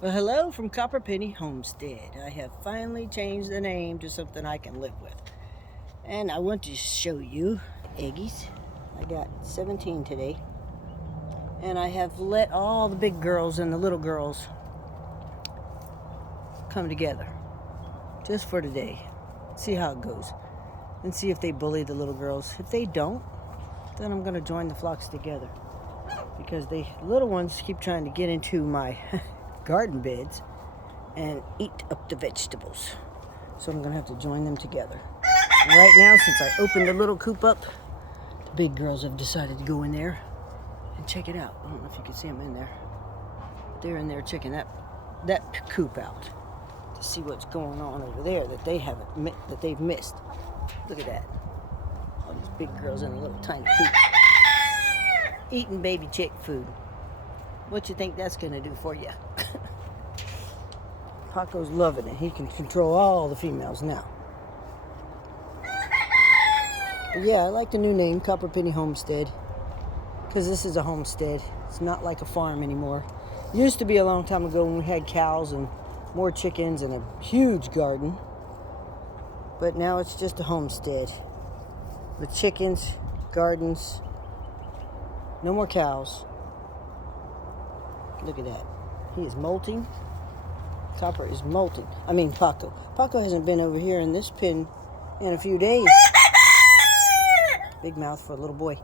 Well, hello from Copper Penny Homestead. I have finally changed the name to something I can live with. And I want to show you eggies. I got 17 today. And I have let all the big girls and the little girls come together. Just for today. See how it goes. And see if they bully the little girls. If they don't, then I'm going to join the flocks together. Because the little ones keep trying to get into my garden beds and eat up the vegetables. So I'm gonna have to join them together. And right now, since I opened the little coop up, the big girls have decided to go in there and check it out. I don't know if you can see them in there. They're in there checking that coop out to see what's going on over there that they've missed. Look at that. All these big girls in a little tiny coop eating baby chick food. What you think that's gonna do for you? Paco's loving it. He can control all the females now. But yeah, I like the new name, Copper Penny Homestead, because this is a homestead. It's not like a farm anymore. It used to be a long time ago when we had cows and more chickens and a huge garden. But now it's just a homestead with chickens, gardens, no more cows. Look at that. He is molting. Copper is molting. I mean Paco. Paco hasn't been over here in this pen in a few days. Big mouth for a little boy.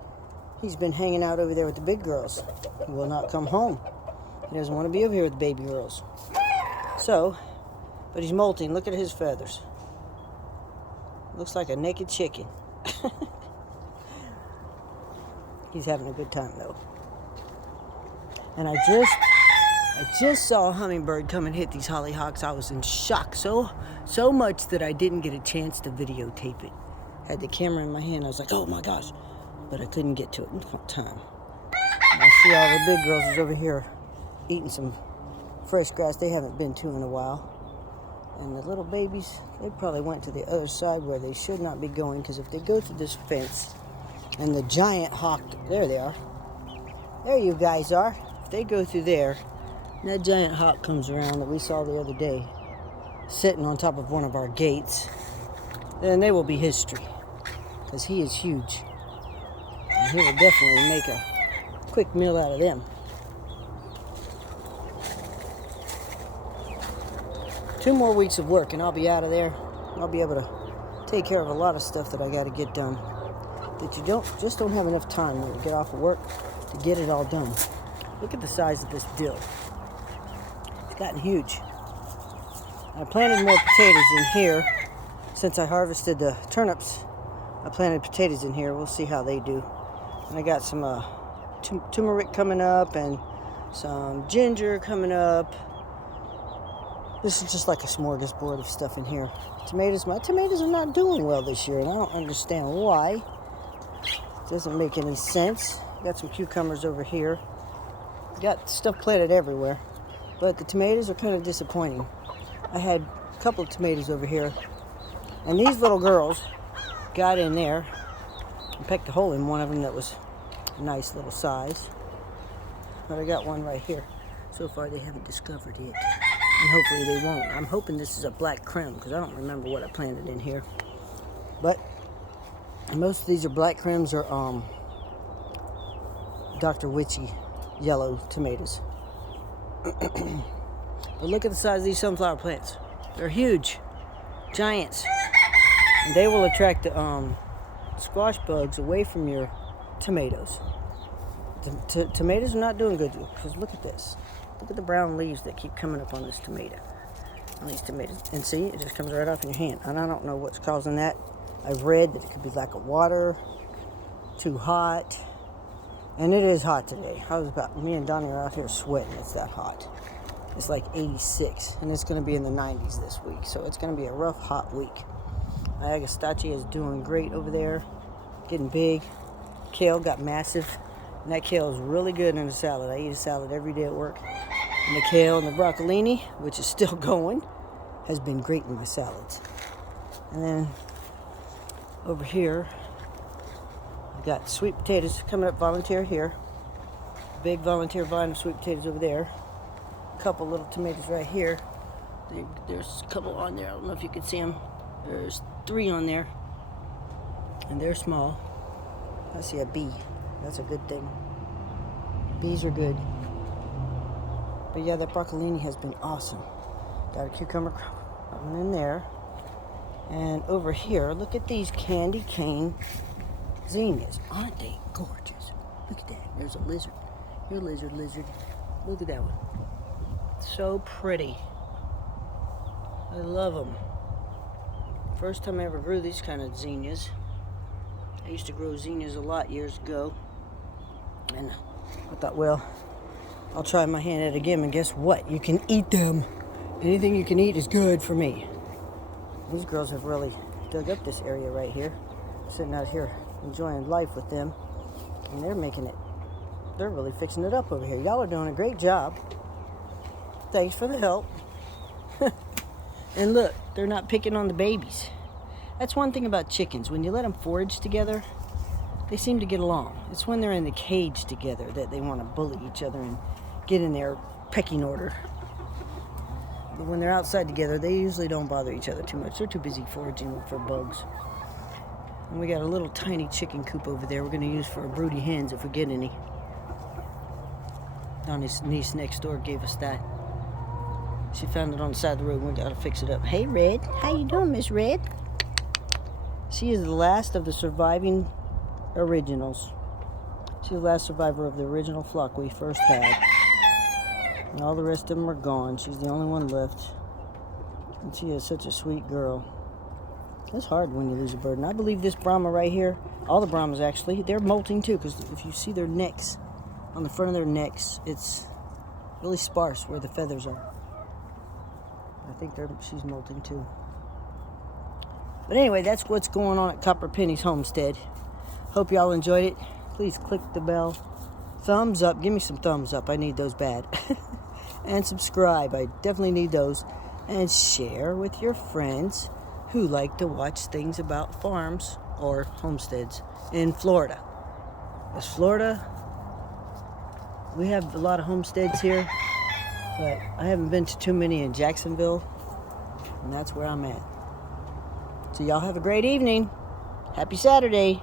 He's been hanging out over there with the big girls. He will not come home. He doesn't want to be over here with the baby girls. So, but he's molting. Look at his feathers. Looks like a naked chicken. He's having a good time though. And I just saw a hummingbird come and hit these hollyhocks. I was in shock so much that I didn't get a chance to videotape it. Had the camera in my hand. I was like, oh my gosh. But I couldn't get to it in time. And I see all the big girls is over here eating some fresh grass they haven't been to in a while. And the little babies, they probably went to the other side where they should not be going, because if they go through this fence and the giant hawk, there they are. There you guys are. If they go through there, and that giant hawk comes around that we saw the other day, sitting on top of one of our gates, then they will be history, because he is huge. And he will definitely make a quick meal out of them. Two more weeks of work and I'll be out of there. I'll be able to take care of a lot of stuff that I got to get done, that you just don't have enough time when you get off of work to get it all done. Look at the size of this dill. It's gotten huge. I planted more potatoes in here. Since I harvested the turnips, I planted potatoes in here. We'll see how they do. And I got some turmeric coming up and some ginger coming up. This is just like a smorgasbord of stuff in here. Tomatoes, my tomatoes are not doing well this year, and I don't understand why. It doesn't make any sense. Got some cucumbers over here. Got stuff planted everywhere, but the tomatoes are kind of disappointing. I had a couple of tomatoes over here, and these little girls got in there and pecked a hole in one of them that was a nice little size. But I got one right here. So far they haven't discovered it, and hopefully they won't. I'm hoping this is a black creme, because I don't remember what I planted in here. But most of these are black cremes or Dr. Witchy yellow tomatoes. But look at the size of these sunflower plants. They're huge, giants, and they will attract the squash bugs away from your tomatoes. Tomatoes are not doing good, because look at this. Look at the brown leaves that keep coming up on this tomato, on these tomatoes. And see, it just comes right off in your hand. And I don't know what's causing that. I've read that it could be lack of water, too hot. And it is hot today. Me and Donnie are out here sweating. It's that hot. It's like 86, and it's going to be in the 90s this week. So it's going to be a rough, hot week. My agastache is doing great over there, getting big. Kale got massive, and that kale is really good in a salad. I eat a salad every day at work. And the kale and the broccolini, which is still going, has been great in my salads. And then over here, got sweet potatoes coming up, volunteer here. Big volunteer vine of sweet potatoes over there. A couple little tomatoes right here. There's a couple on there. I don't know if you can see them. There's 3 on there. And they're small. I see a bee. That's a good thing. Bees are good. But yeah, that broccolini has been awesome. Got a cucumber one in there. And over here, look at these candy cane zinnias. Aren't they gorgeous? Look at that. There's a lizard. Here, lizard. Look at that one. So pretty. I love them. First time I ever grew these kind of zinnias. I used to grow zinnias a lot years ago. And I thought, well, I'll try my hand at it again. And guess what? You can eat them. Anything you can eat is good for me. These girls have really dug up this area right here. Sitting out here enjoying life with them. And they're making it. They're really fixing it up over here. Y'all are doing a great job. Thanks for the help. And look, they're not picking on the babies. That's one thing about chickens. When you let them forage together, they seem to get along. It's when they're in the cage together that they want to bully each other and get in their pecking order. But when they're outside together, they usually don't bother each other too much. They're too busy foraging for bugs. And we got a little tiny chicken coop over there we're going to use for broody hens if we get any. Donnie's niece next door gave us that. She found it on the side of the road and we got to fix it up. Hey, Red. How you doing, Miss Red? She is the last of the surviving originals. She's the last survivor of the original flock we first had. And all the rest of them are gone. She's the only one left. And she is such a sweet girl. It's hard when you lose a bird. And I believe this Brahma right here, all the Brahmas actually, they're molting too. Because if you see their necks, on the front of their necks, it's really sparse where the feathers are. I think she's molting too. But anyway, that's what's going on at Copper Penny's homestead. Hope y'all enjoyed it. Please click the bell. Thumbs up. Give me some thumbs up. I need those bad. And subscribe. I definitely need those. And share with your friends who like to watch things about farms or homesteads in Florida. Because Florida, we have a lot of homesteads here, but I haven't been to too many in Jacksonville, and that's where I'm at. So y'all have a great evening. Happy Saturday.